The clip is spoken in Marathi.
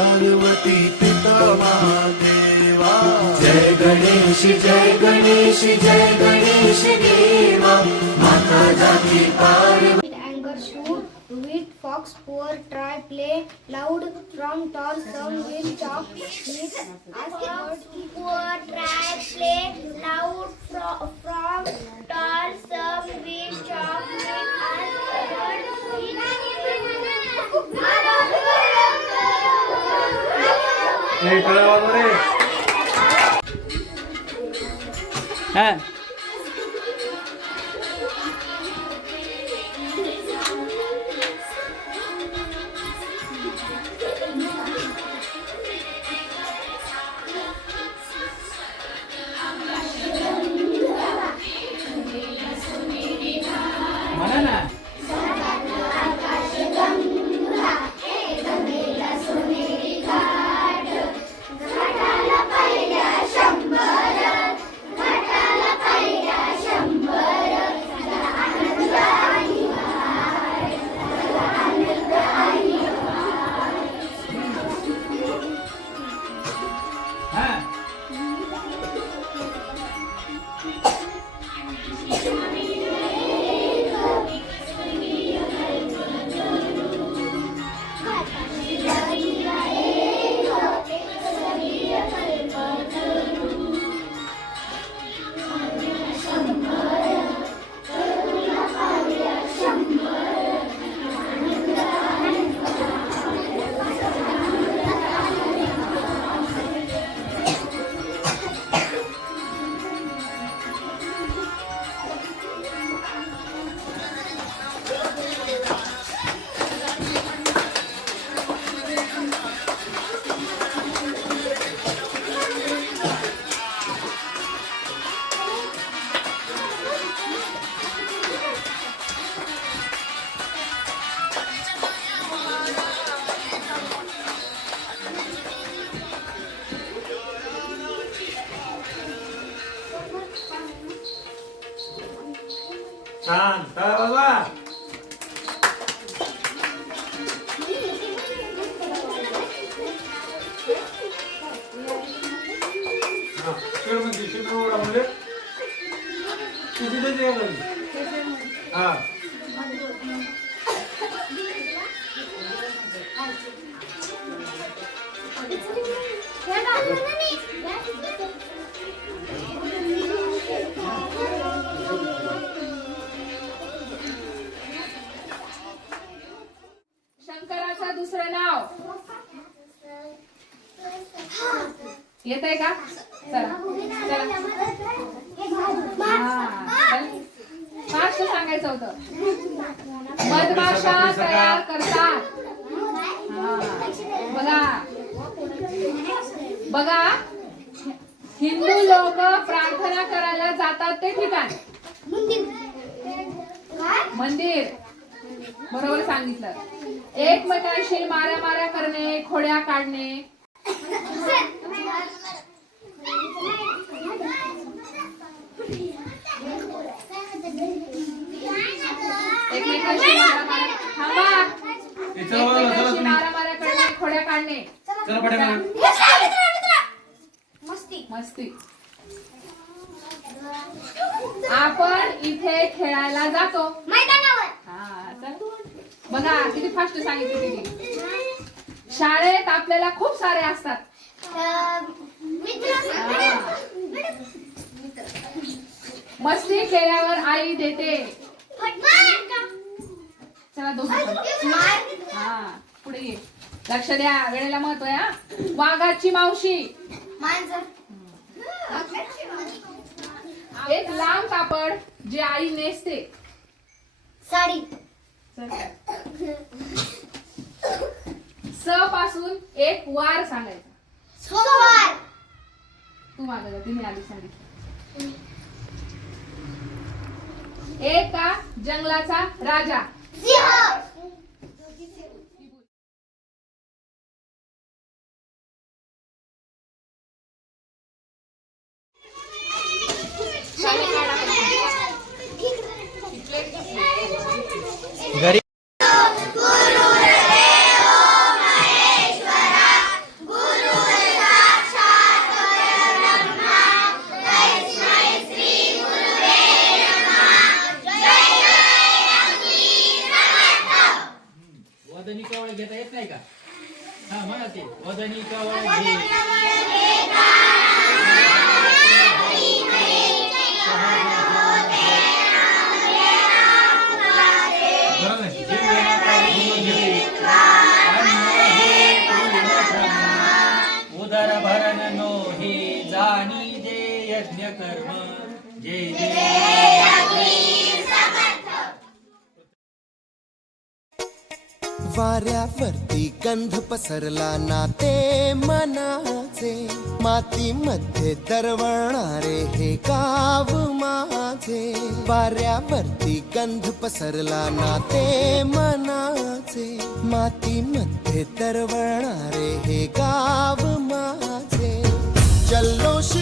पार्वती पिता महादेवा। जय गणेश जय गणेश जय गणेश देवा, माता जाती Parvati. Anger shoot, wheat, fox, poor, try, play, loud, from, tall, some, will, chop, meat, ask, poor, try, play, loud, from, tall, some, will, chop, meat, हाँ म्हणा ना छान काय बाबा शंकराचं दुसरं नाव येत आहे का? चला फास्ट सांगायचं होतं. मधमाशा तयार करतात. बघा बघा हिंदू लोक प्रार्थना करायला जातात ते ठिकाण मंदिर. बरोबर सांगितलं. एकमेकांशी माऱ्या करणे, खोड्या काढणे, एकमेकांशी माऱ्या करणे, खोड्या काढणे, मस्ती. आपण इथे खेळायला जातो मैदानावर. हा चल बघा किती फास्ट सांगितलं तिने. शाळेत आपल्याला खूप सारे असतात मस्ती केल्यावर आई देते. चला दोघं हा पुढे ये. लक्ष द्या, वेळेला महत्व आहे हा. वाघाची मावशी एक लांब कापड जे आई नेसते. साडी. स पासून एक वार सांगायचा. सोमवार. तू मागं जा, तिने आधी सांगितलं. एका जंगलाचा राजा. सिंह. घरी वदनी कवळ घे उदर भरण नो हे जाणी जे यज्ञ कर्म जे वाऱ्यावरती गंध पसरला ना ते मनाचे मातीमध्ये दरवळणारे हे गाव माझे वाऱ्यावरती गंध पसरला ना ते मनाचे मातीमध्ये दरवळणारे हे गाव माझे जल्लोष